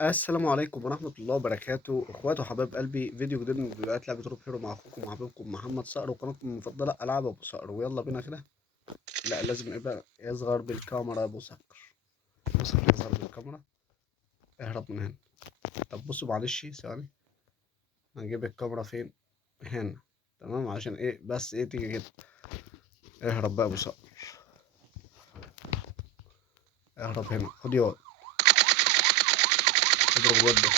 السلام عليكم ورحمة الله وبركاته، اخواتي وحبايب قلبي، فيديو جديد من فيديوهات لعبة روب هيرو مع اخوكم وحبيبكم محمد صقر وقناتكم المفضلة العاب ابو صقر. ويلا بينا كده. لا لازم يبقى يصغر بالكاميرا يا ابو صقر. ابو صقر يصغر بالكاميرا. اهرب من هنا. طب بصوا معلش ثواني. هنجيب الكاميرا فين؟ هنا. تمام عشان ايه بس ايه تيجي كده. اهرب بقى يا ابو صقر. اهرب هنا خد ياض. اضرب الواد ده.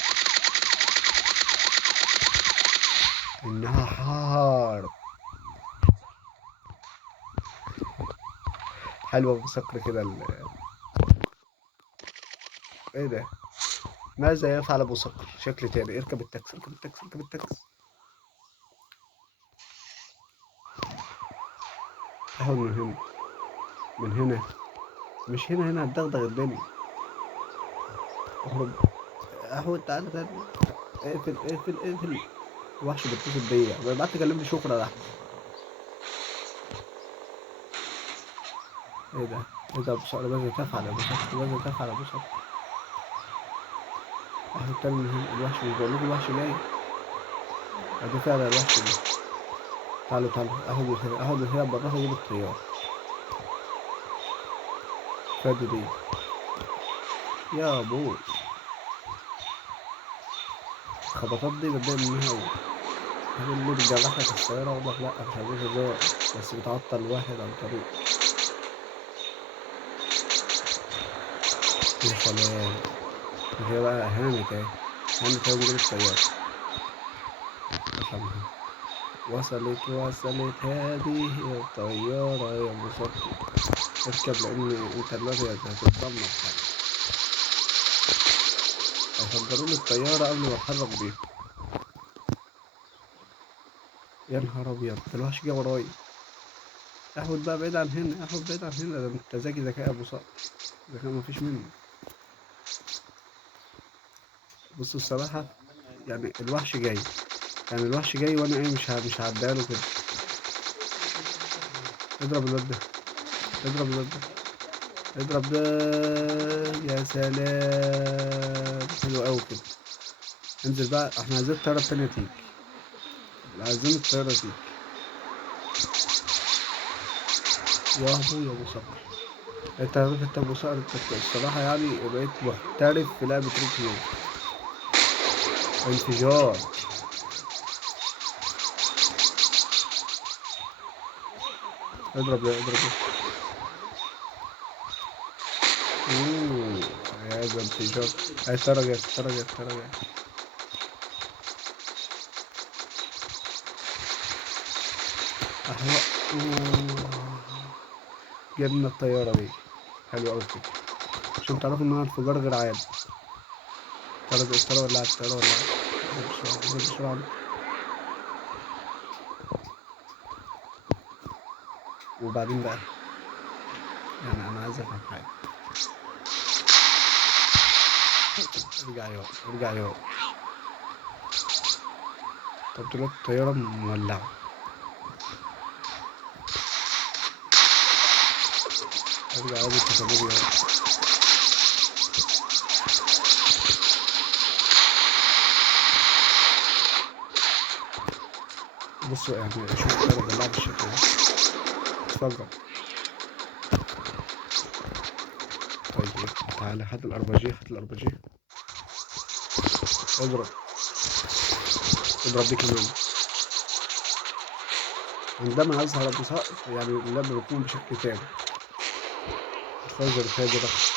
انها حرب. حلوة ابو صقر كده ايه ده؟ ماذا يفعل ابو صقر؟ شكل تاني. اركب التاكسي اركب التاكسي اركب التاكسي. احاول من هنا. من هنا. مش هنا هنا هتدغدغ الدنيا. اهرب. احاول تعالى تاني. اقفل اقفل اقفل. الوحش بيتصل بيا بيبعت لي كلمني شكرا يا احمد. ايه ده؟ ايه ده يا ابو صقر؟ ماذا تفعل يا ابو صقر؟ ماذا تفعل يا ابو صقر؟ احاول تاني من هنا. الوحش مش بقول لكم الوحش جاي؟ ادي فعلا الوحش جه. تعالوا تعالوا اخد من هنا اخد من هنا بروح اجيب الطياره. فادي دي. يا ابوي. الخبطات دي بتضايق منها أوي. هتقول لي بتجرح لك السيارة؟ أقول لك لأ مش هجيب هزار. بس بتعطل الواحد عن طريق. يا سلام. هي بقى هانت اهي. هانت اهي ونجيب الطيارة. افهمها. وصلت وصلت هذه الطيارة يا مصطفى. اركب لأن أنت دلوقتي هتتدمر حاجة. هيفجروا لي الطيارة قبل ما أتحرك بيها. يا نهار أبيض ده الوحش جه ورايا. احود بقى بعيد عن هنا احود بعيد عن هنا. ده أنت ذكي ذكاء أبو صقر. ذكاء مفيش منه. بص الصراحة. يعني الوحش جاي. يعني الوحش جاي وأنا إيه مش هعديها له كده. اضرب الواد ده. اضرب الواد ده. اضرب ده. يا سلام حلو قوي كده. انزل بقى احنا عايزين الطيارة التانية تيجي. عايزين الطيارة تيجي. يا ابويا ابو صقر. انت عارف انت ابو صقر انت الصراحة يعني بقيت محترف في لعبة روك هيرو. انفجار. اضرب ده اضرب ده. اوه. هذا انفجار. هاي الطيارة جت الطيارة جت الطيارة جت. احوى. اوه. جبنا الطيارة دي. حلو قوي كده. عشان تعرفوا ان هو انفجار غير عادي. الطيارة ولعت الطيارة ولعت. اجري بسرعة اجري بسرعة. وبعدين بقى. يعني انا عايز افهم حاجة. ارجع يا ارجع يا. طب دلوقتي الطيارة مولعة. ارجع يا الكتالوج يا. بصوا يعني شوف الطيارة مولعة بالشكل ده. اتفجر. طيب. تعالى هات الاربجي هات الاربجي. اضرب. اضرب دي كمان. عندما يظهر ابو صقر يعني اللعبة بتكون بشكل تام. الفوز الفادي رخ.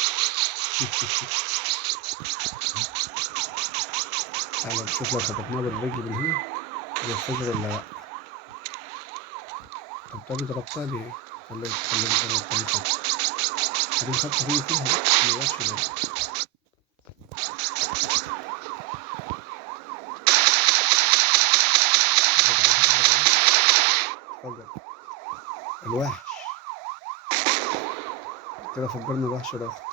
تعالى نشوف لو خبطناه بالرجل من هنا. هينفجر ولا لا. طب تاني ضربتها ليه؟ خلينا نجرب تاني خبطة. تاني خبطة تيجي فيها بقى مجتش ليه. اضرب عليه اضرب عليه. اتفجر. الوحش. كده فجرنا الوحش الاخر.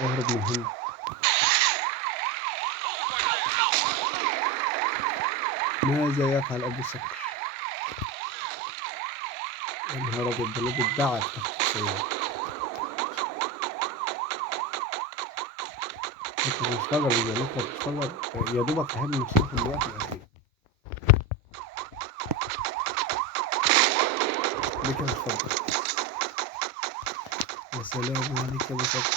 واهرب من هنا. ماذا يفعل ابو صقر؟ يا نهار ابيض ده الواد ادعك تحت السيارة. كنت بتتفرج الفيديوهات بتتفرج يا دوبك فهمني نفسي في الوقت الأخير. ليه كده اتفضل. يا سلام عليك يا أبو صقر.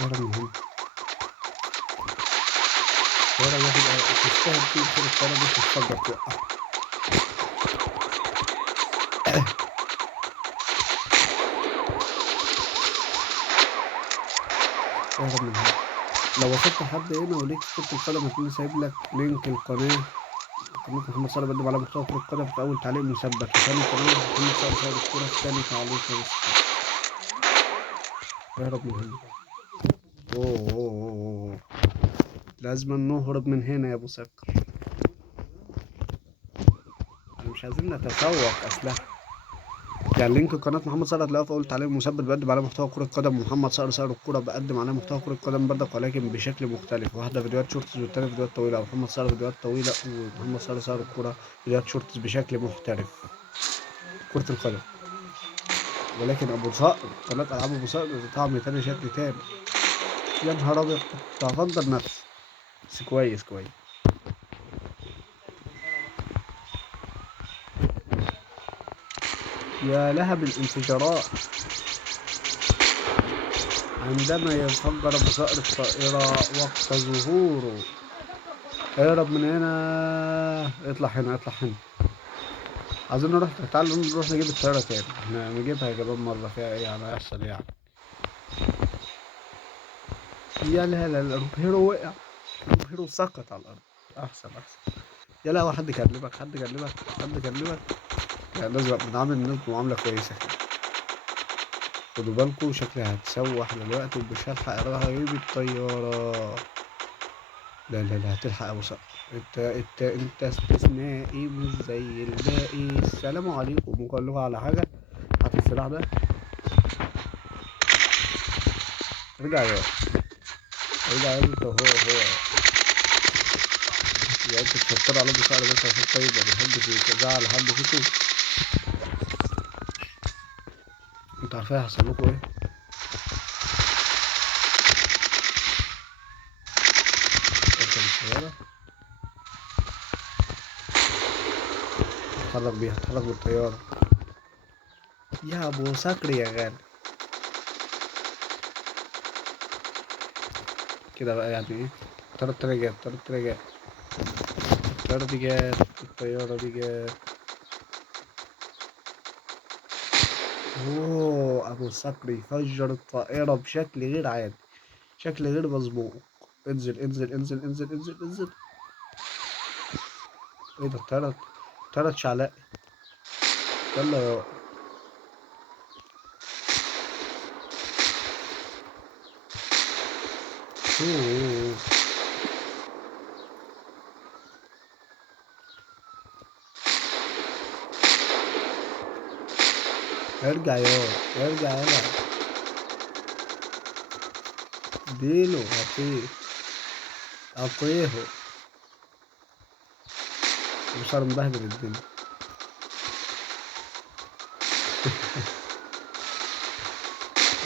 اهرب من هنا. الطيارة دي هتبقى تستاهل كل خير الطيارة دي تتفجر توقعها. اهرب من هنا. لو وصلت لحد هنا وليك في كرة القدم هتلاقيني سايب لك لينك القناة. قناة محمد صلاح بيقدم على محتوى كرة القدم في أول تعليق مثبت، وثاني قناة محمد صلاح صاحب الكورة في ثاني تعليق مثبت. اهرب من هنا. أوه أوه أوه أوه. لازم نهرب من هنا يا أبو سكر. احنا مش عايزين نتسوق أسلحة. يعني لينك قناة محمد صقر هتلاقيه في أول تعليق مثبت، بقدم عليه محتوى كرة قدم. محمد صقر صقر الكورة بقدم عليه محتوى كرة قدم بردك ولكن بشكل مختلف، واحدة فيديوهات شورتس والتانية فيديوهات طويلة. محمد صقر فيديوهات طويلة ومحمد صقر صقر الكورة فيديوهات شورتس بشكل محترف كرة القدم. ولكن أبو صقر قناة ألعاب أبو صقر ده طعم تاني شكل تاني. يا نهار أبيض كنت هفجر نفسي. بس كويس كويس. يا لها بالانفجارات عندما يفجر أبو صقر الطائرة وقت ظهوره. اهرب من هنا. اطلع هنا اطلع هنا. عايزين نروح. تعالوا نروح نجيب الطيارة تاني. احنا نجيبها يا جماعة مرة فيها ايه يعني هيحصل يعني. يا لا لا لا روب هيرو وقع. روب هيرو سقط على الأرض. أحسن أحسن. يا لا حد كلمك حد كلمك حد كلمك. يعني لازم بنعامل الناس بمعاملة كويسة كده. خدوا بالكوا شكلي هتسوح دلوقتي ومش هلحق اروح اجيب الطيارة. لا لا لا هتلحق يا ابو صقر. انت استثنائي مش زي الباقي. السلام عليكم. ممكن اقول لكم على حاجة. هات السلاح ده. ارجع يا ارجع يا انت وهو يا انت تفكر على ابو صقر بس عشان طيب ما بيحبش يزعل حد فيكم. انتوا عارفين هيحصل لكم ايه. اركب الطيارة. اتحرك بيها اتحرك بالطيارة. يا ابو صقر يا غالي. كده بقى يعني ايه. تلات رجال. الطيارة دي جت. الطيارة دي جت. اوه ابو صقر يفجر الطائرة بشكل غير عادي. شكل غير مسبوق. انزل انزل انزل انزل انزل انزل. ايه ده الطيارة اتشعلقت. يلا يا. اوه. ارجع يا ارجع يلا. اديله هطيه. اعطيه. وصار مبهدل الدنيا.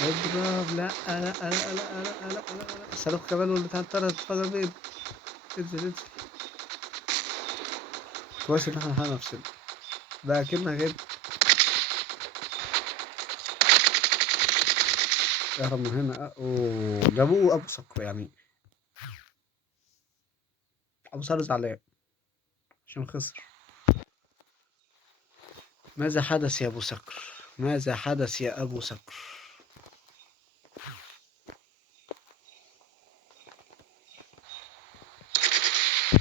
اضرب. لا لا لا لا لا لا لا لا لا. الصاروخ كمان واللي بتاع الطيارة اتفجر بيه. انزل انزل. كويس ان احنا لحقنا نفسنا. بقى كنا كده. اهرب من هنا. اوه جابوه ابو صقر يعني. ابو صقر زعلان عشان خسر. ماذا حدث يا ابو صقر. ماذا حدث يا ابو صقر.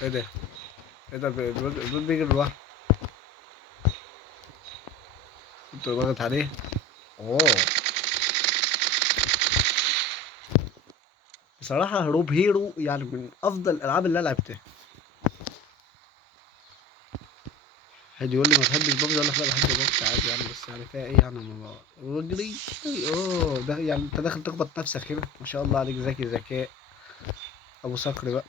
ايه ده. ايه ده الواد بيجري لوحده. كنت ضاغط عليه. اوه. بصراحة هروب هيرو يعني من افضل الالعاب اللي انا لعبتها. حد يقول لي ما بحبش بابجي اقول لك لا بحب بابجي عادي يعني بس يعني فيها ايه يعني ما بجري. اوه ده يعني انت داخل تخبط نفسك هنا ما شاء الله عليك ذكي ذكاء. ابو صقر بقى.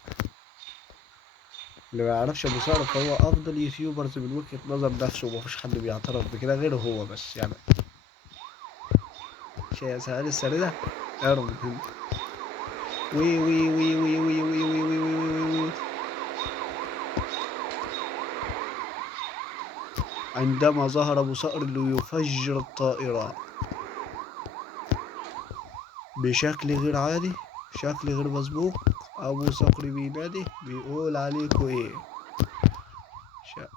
اللي ما يعرفش ابو صقر فهو افضل يوتيوبرز من وجهة نظر نفسه ومفيش حد بيعترف بكده غيره هو بس يعني. شيء سهل السريع. اهرب من هنا. وي وي وي وي وي وي وي وي وي وي وي. عندما ظهر أبو صقر ليفجر الطائرة بشكل غير عادي، شكل غير مسبوق. أبو صقر بينادي بيقول عليكوا إيه؟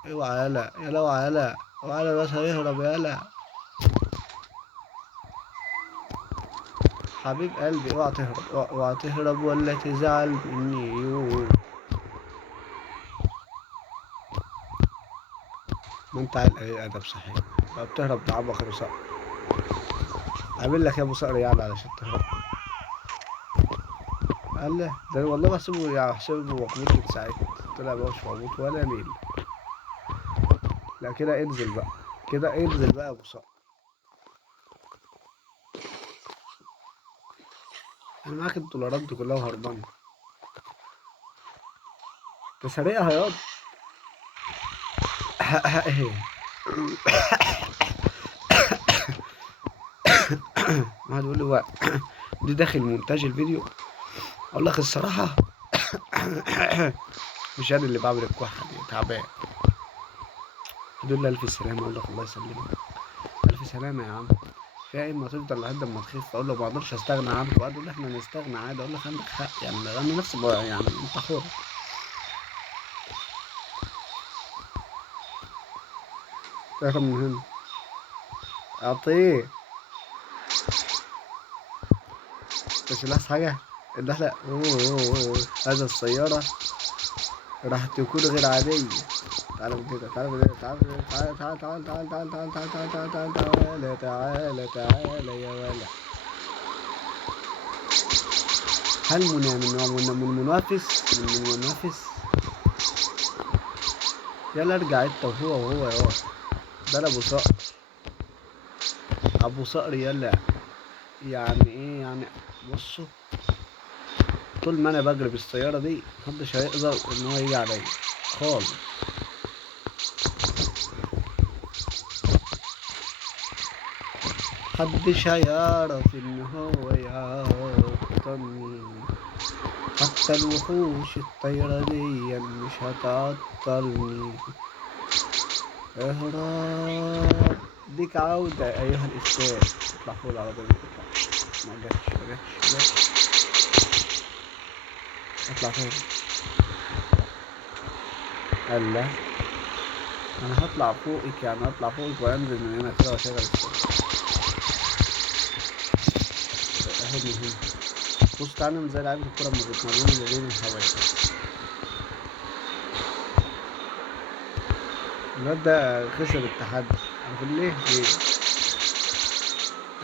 اوعى يلا يلا، اوعى يلا، اوعى يلا، بس هيهرب يلا. حبيب قلبي اوعى تهرب، اوعى تهرب ولا تزعل مني. ما انت عيل قليل ادب صحيح، لو بتهرب تعبك ابو صقر. عامل لك يا ابو صقر يعني علشان تهرب؟ قال له ده والله بحسبه يعني بحسبه مخبوط من ساعتها، طلع بقى مش مخبوط ولا نيل. لا كده انزل بقى، كده انزل بقى يا ابو صقر. انا معاك الدولارات دي كلها وهربان. انت سارقها ياض. ايه واحد يقول لي هو دي داخل مونتاج الفيديو؟ اقول لك الصراحه مش انا اللي بعمل الكحه دي، تعبان. تقول لي الف سلامه، اقول لك الله يسلمك. الف سلامه يا عم. في اما تفضل لحد ما تخف، اقول له ما اقدرش استغنى عنك، وقعد يقول لي احنا نستغنى عادي، اقول لك عندك حق يعني، انا نفسي يعني انت حر. تاخد من هنا اعطيه. مش لاحظ حاجه ان احنا هذا السياره راح تكون غير عاديه. تعالى من كده، تعالى من كده، تعالى تعالى تعالى تعالى تعالى تعالى تعالى تعالى تعالى تعالى تعالى يا ولد. هل من منافس من منافس؟ يلا ارجع انت وهو يا ده انا ابو صقر، ابو صقر يلا. يعني ايه يعني؟ بصوا، طول ما انا بجري بالسياره دي محدش هيقدر ان هو يجي عليا خالص. محدش هيعرف ان هو يعطلني، حتى الوحوش الطايرة دي مش هتعطلني. اهرب، ديك عودة أيها الإستاذ. اطلع فوق العربية، اطلع. ما جاتش. اطلع فوق. قال لا، أنا هطلع فوقك يعني، هطلع فوقك وأنزل من هنا كده وأشغل السيارة. اخدني هنا. بص تعالى زي لعيبة الكورة لما بيتمرنوا بين الهواية. الواد ده خسر التحدي. عارف ليه؟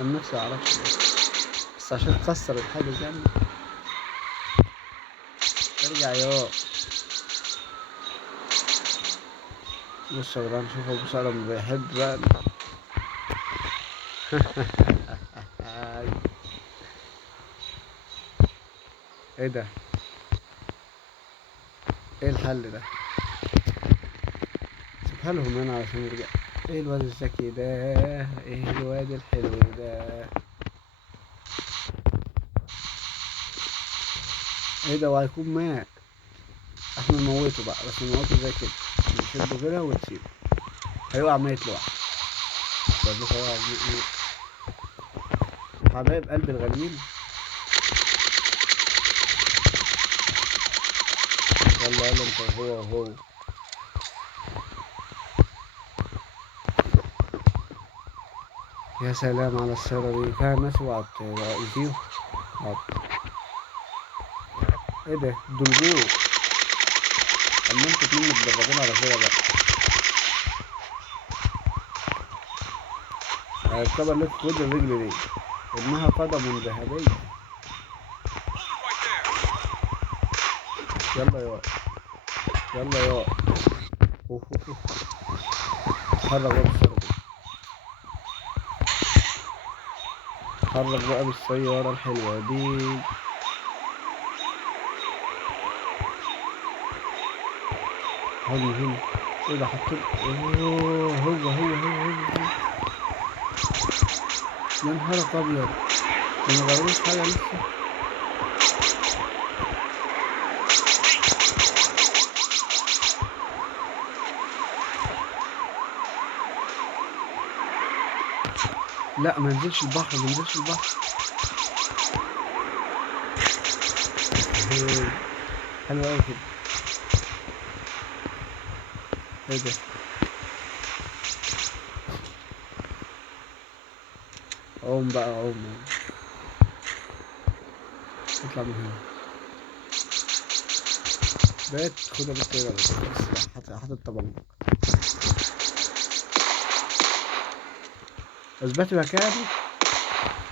أنا نفسي معرفش ليه، بس عشان خسر الحاجز يعني. ارجع يا بص يا جدعان، شوف ابو سعد لما بيحب بقى. ايه ده؟ ايه الحل ده؟ سيبها لهم هنا علشان يرجع. ايه الواد الذكي ده؟ ايه الواد الحلو ده؟ ايه ده؟ وهيكون مات. احنا نموته بقى، بس نموته زي كده، نشده كده ونسيبه. هيقع ميت لوحده. حبايب قلب الغاليين. يلا يلا انت وهو. يا سلام على السيارة دي، فيها ناس وقت يزيهم. ايه ده؟ دول جوه. اما انتوا اتنين متدربين على كده بقى. هيركبها لك خد الرجل دي، انها قدم ذهبية. يلا يا يلا يا اتحرك بقى بالسيارة دي، اتحرك بقى بالسيارة الحلوة دي. هنا. ايه ده حطيت؟ هو. يا نهارك ابيض، ما غيروش حاجة لسه. لا ما ينزلش البحر، ما ينزلش البحر. إيه، حلو قوي كده. ايه ده؟ عوم بقى، عوم عوم. اطلع من هنا. بقيت خدها بنت ايه بس حاطط طبعا. اثبتي مكانك.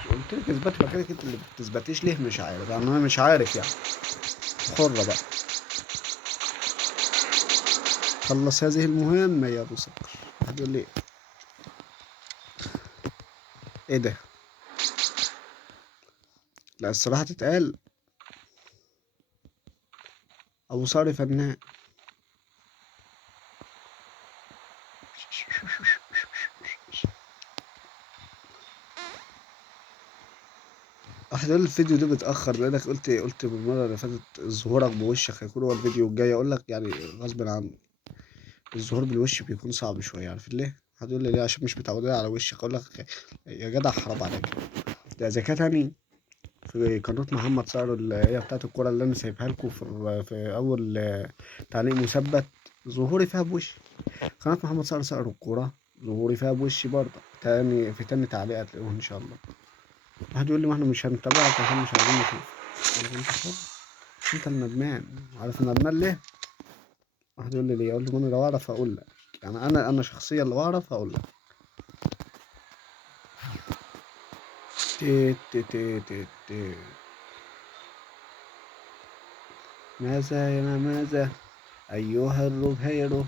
قلت لك اثبتي مكانك، انت اللي بتثبتيش ليه؟ مش عارف يعني، انا مش عارف يعني. حرة بقى. خلص هذه المهمة يا ابو صقر. واحد يقول لي ايه ده؟ لا الصراحة تتقال، ابو صقر فنان. واحد يقول لي الفيديو ده متأخر، لأنك قلت بالمرة اللي فاتت ظهورك بوشك هيكون هو الفيديو الجاي. أقول لك يعني غصب عن الظهور بالوش بيكون صعب شوية، عارف ليه؟ واحد يقول لي ليه؟ عشان مش متعودين على وشك. أقول لك يا جدع حرام عليك. ده إذا كان تاني في قناة محمد صقر اللي هي بتاعت الكورة اللي أنا سايبها لكم في أول تعليق مثبت، ظهوري فيها بوشي. قناة محمد صقر الكورة ظهوري فيها بوشي برضه. في تاني تعليق هتلاقوه إن شاء الله. واحد يقول لي ما احنا مش هنتابعك عشان مش عايزين نشوف. أنا كنت حر. انت الندمان. عارف الندمان ليه؟ واحد يقول لي ليه؟ اقول له ما انا لو اعرف اقول لك. يعني انا شخصيا لو اعرف اقول لك. تي تي تي تي تي. ماذا يا ماذا ايها الربير؟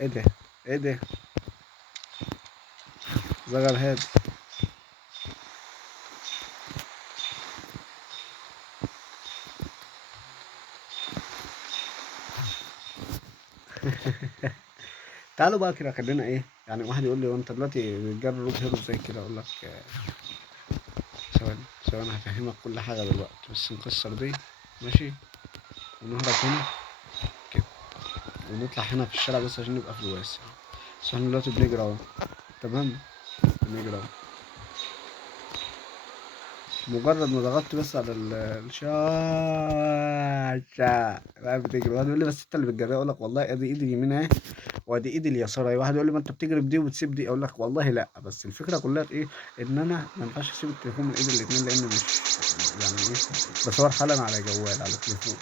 ايه ده؟ ايه ده؟ زغر هاد. تعالوا بقى كده خلينا ايه يعني. واحد يقول لي وانت دلوقتي بتجرب روب هيرو ازاي كده؟ اقول لك ثواني ثواني هفهمك كل حاجه دلوقتي، بس نكسر دي ماشي، ونهرب هنا كده، ونطلع هنا في الشارع بس عشان نبقى في الواسع. بس احنا دلوقتي بنجري اهو. تمام. بنجري اهو. مجرد ما ضغطت بس على الشاشة بقى بتجري. واحد يقول لي بس انت اللي بتجري. اقول لك والله ادي ايدي اليمين اهي، وادي ايدي اليسار اهي. واحد يقول لي ما انت بتجري بدي وبتسيب دي. اقول لك والله لا، بس الفكره كلها في ايه؟ ان انا ما ينفعش اسيب التليفون من ايدي الاثنين، لان مش يعني ايه، بصور حالا على جوال على تليفون.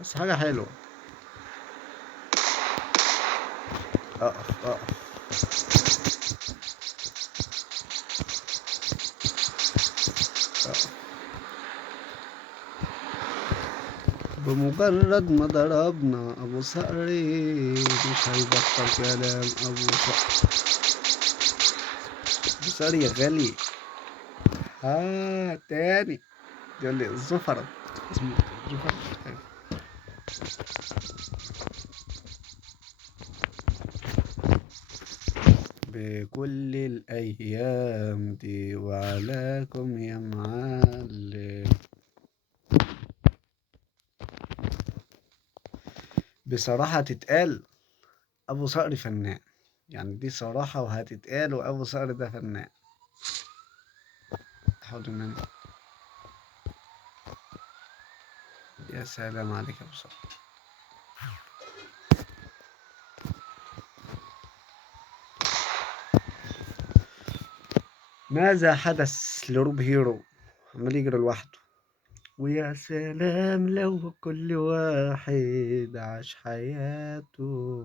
بس حاجه حلوه. اقف اقف. اقف. بمجرد ما ضربنا ابو صقري مش هيبطل كلام ابو صقر. ابو صقري يا غالي. تاني. يقول لي الزفرة. اسمه زفرة مش عارف. بكل الأيام دي وعلاكم يا معلم. بصراحة تتقال أبو صقر فنان. يعني دي صراحة وهتتقال، وأبو صقر ده فنان. حاول إن يا سلام عليك يا أبو صقر. ماذا حدث لروب هيرو؟ عمال يجري لوحده. ويا سلام لو كل واحد عاش حياته.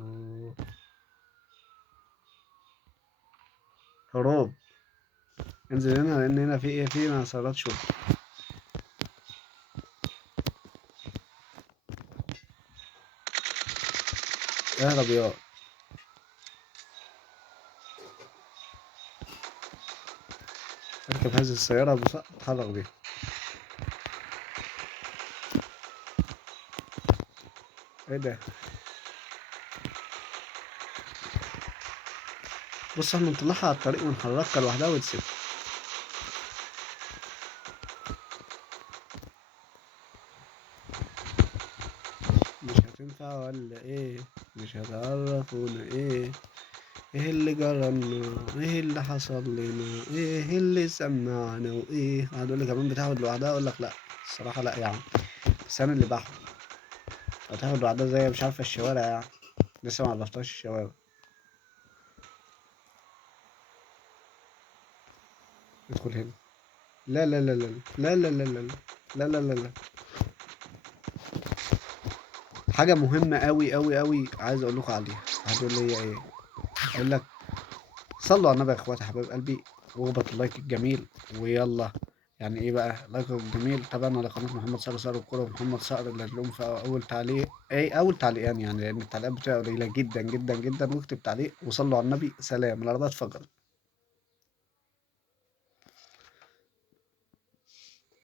هروب. انزل هنا لان هنا في ايه، في مسارات شرطة. اهرب يا. اركب هذه السيارة اتحرك بيها. ايه ده؟ بص احنا نطلعها على الطريق ونحركها لوحدها وتسيب. هتنفع ولا ايه؟ مش هتعرفونا ايه؟ ايه اللي جرالنا؟ ايه اللي حصل لنا؟ ايه اللي سمعنا؟ وايه قعد يقول لي كمان بتاخد لوحدها، اقول لك لا الصراحه لا يا عم، بس انا اللي بحكم. هتاخد لوحدها زي مش عارفه الشوارع يعني، لسه ما عرفتهاش الشوارع. ادخل هنا. لا لا لا لا لا لا لا لا لا لا لا لا. حاجه مهمه قوي قوي قوي عايز اقول لكم عليها. هتقول لي هي ايه؟ اقول لك صلوا على النبي يا اخواتي حبايب قلبي، واخبط اللايك الجميل ويلا. يعني ايه بقى لايك الجميل؟ تابعنا على قناه محمد صقر، صقر الكوره، ومحمد صقر اللي هتلاقيهم في اول تعليق، اي اول تعليقان يعني، لان التعليقات بتبقى قليله جدا جدا جدا. واكتب تعليق وصلوا على النبي. سلام، الارض اتفجرت.